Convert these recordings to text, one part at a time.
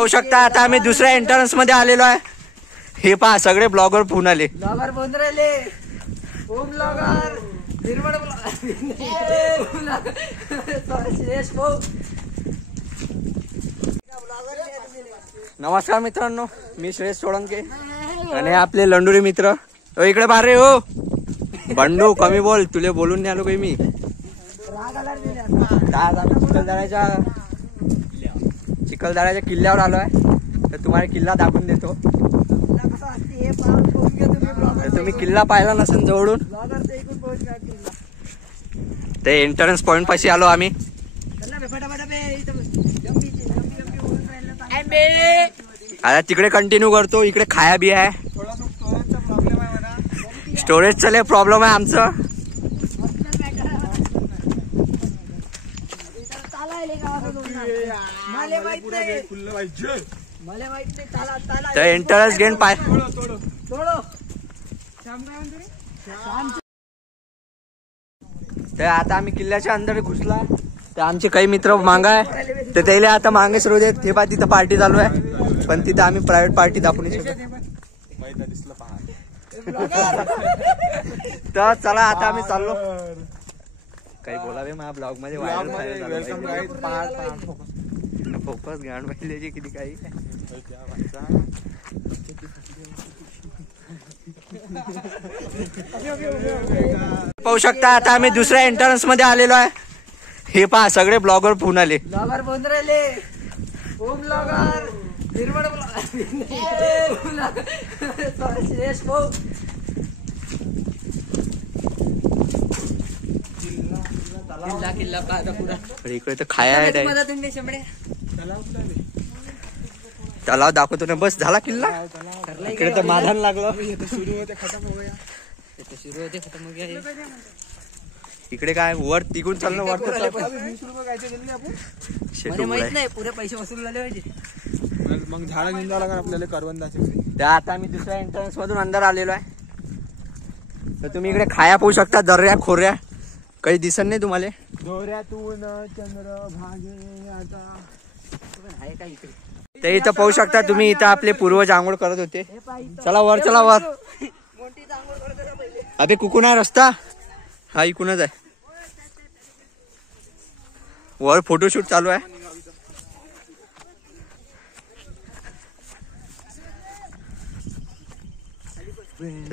पाहू शकता आता आम्ही दुसऱ्या एंट्रन्स मध्ये आलेलो आहे. हे पहा सगळे ब्लॉगर फोन आले. ब्लॉगर बोल राहिले. ओम ब्लॉगर, निर्मळ नमस्कार मित्रांनो, मी श्रेयस सोळंके आणि आपले लंडुरी मित्र. इकडे बारे हो बंडू, कमी बोल, तुले बोलून नाही आलो काही मी. आज आम्ही चिखलदऱ्याच्या किल्ल्यावर आलो आहे. तर तुम्हाला किल्ला दाखवून देतो. तर तुम्ही किल्ला पाहिला नसेल जवळून, ते एंट्रन्स पॉइंट पाशी आलो आम्ही. आता तिकडे कंटिन्यू करतो. इकडे खाया बी आहे. स्टोरेजचा लय प्रॉब्लेम आहे आमचं. तर एंट्रन्स गेट पाय. तर आता आम्ही किल्ल्याच्या अंदर घुसला. तर आमचे काही मित्र मांगा आहे, तर त्याला आता मागे सुरू देत. हे पा तिथं पार्टी चालू आहे, पण तिथं आम्ही प्रायव्हेट पार्टी दाखवू नाही शकत. तर चला आता आम्ही चाललो. काही बोलावे माझ्या ब्लॉग मध्ये फोकस गाण पाहिजे किती काही. पाहू शकता आता आम्ही दुसऱ्या एंट्रन्स मध्ये आलेलो आहे. हे पहा सगळे ब्लॉगर फोन आले. ब्लॉगर बोल राहिले. ओम ब्लॉगर, निर्मळ किल्ला पाहता पुरा. इकडे तर खाया आहे. तलाव दाखवतो ना, बस झाला किल्ला. इकडे तर माधान लागलं. इकडे काय वर तिकून चालणं, वर माहित नाही, पुरे पैसे वसूल झाले पाहिजे. मग झाडं निंदावं लागणार आपल्याला करवंदाचे. त्या आता आम्ही दुसऱ्या एंट्रन्स मधून अंदर आलेलो आहे. तर तुम्ही इकडे खाया पाहू शकता, दर्या खोऱ्या काही दिसत नाही तुम्हाला. दोऱ्यातून चंद्रभागे तर इथं पाहू शकता तुम्ही. इथं आपले पूर्वज आंघोळ करत होते. चला वर, चला वर. अबे कुकून आहे रस्ता, हा इकूनच आहे. वर फोटोशूट चालू आहे.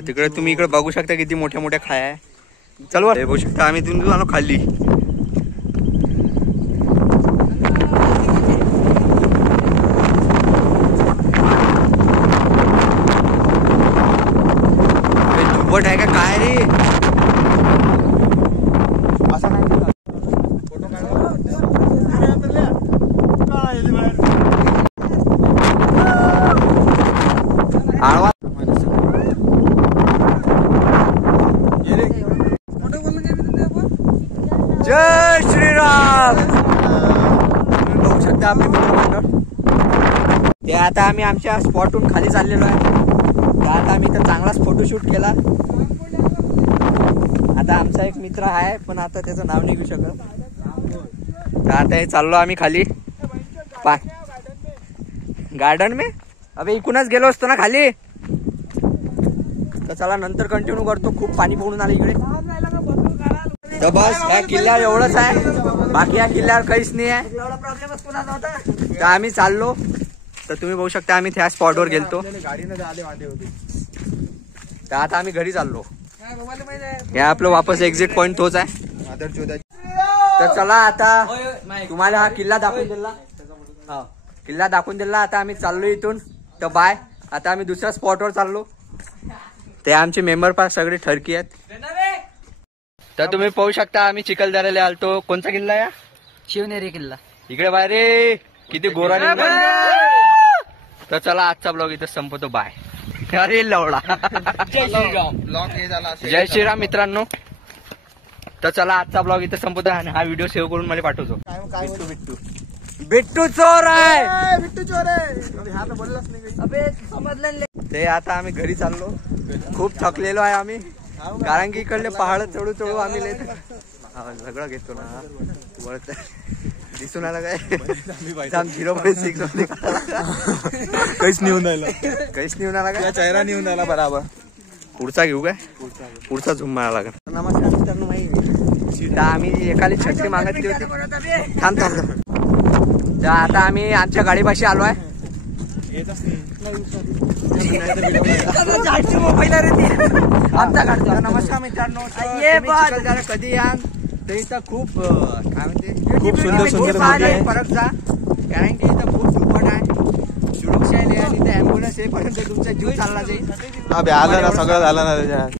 तिकडे तुम्ही इकडे बघू शकता किती मोठ्या मोठ्या खाया आहे. चल वर बघू शकता. आम्ही तिथून आलो खाली. दुप्पट आहे का काय रे. आळवा जय श्रीराम. बघू शकता आपले मित्रमंडळ. ते आता आम्ही आमच्या स्पॉटहून खाली चाललेलो आहे. आता आम्ही तर चांगलाच फोटोशूट केला. आता आमचा एक मित्र आहे, पण आता त्याचं नाव नाही घेऊ शकत. तर आता हे चाललो आम्ही खाली. गार्डन में अबे इकूनच गेलो असतो ना खाली. तर चला नंतर कंटिन्यू करतो. खूप पाणी पडून आलं इकडे. तर बस ह्या किल्ल्यावर एवढंच आहे, बाकी या किल्ल्यावर काहीच नाही आहे. तर आम्ही चाललो. तर तुम्ही बघू शकता आम्ही त्या स्पॉटवर गेलतो. तर आता आम्ही घरी चाललो. हे आपलं वापस एक्झिट पॉइंट तोच आहे. तर चला आता तुम्हाला हा किल्ला दाखवून दिला. हा किल्ला दाखवून दिला. आता आम्ही चाललो इथून. तर बाय. आता आम्ही दुसऱ्या स्पॉटवर चाललो. ते आमचे मेंबर पास सगळे ठरकी आहेत. तर तुम्ही पाहू शकता आम्ही चिखलदऱ्याला आलतो. कोणता किल्ला या? शिवनेरी किल्ला. इकडे बाय रे, किती गोरा. तर चला आजचा ब्लॉग इथं संपवतो. बाय. अरे लवडा. जय श्रीराम मित्रांनो. तर चला आजचा ब्लॉग इथं संपवतो आणि हा व्हिडिओ सेव्ह करून मला पाठवतो. बिट्टू चोर आहे. बिट्टू चोर आहे. हा तर बोललाच नाही काही. अबे समजलं. ते आता आम्ही घरी चाललो. खूप थकलेलो आहे आम्ही, कारण की इकडले पहाड चढू चढू आम्ही सगळं घेतो ना वळत. दिसून आला काय 0.6 मध्ये काहीच नेऊन राहिला काहीच नेऊन आला काय चेहरा नेऊन राहिला बराबर. पुढचा घेऊ काय पुढचा झूम मारा लागेल. नमस्कार मित्रांनो माहिती आम्ही एकाली छत्री मागितली होती. थांब तर आता आम्ही आमच्या गाडीपाशी आलो आहे. नमस्कार मित्रांनो कधी या तर इथं खूप काय म्हणते खूप सुंदर फरक जा कारण की इथं खूप दुप्पट आहे. सुरक्षा आहे आणि इथे ॲम्ब्युलन्स आहे पर्यंत तुमचा जीव चालला जाईल. आलं ना सगळं झालं ना त्याच्यात.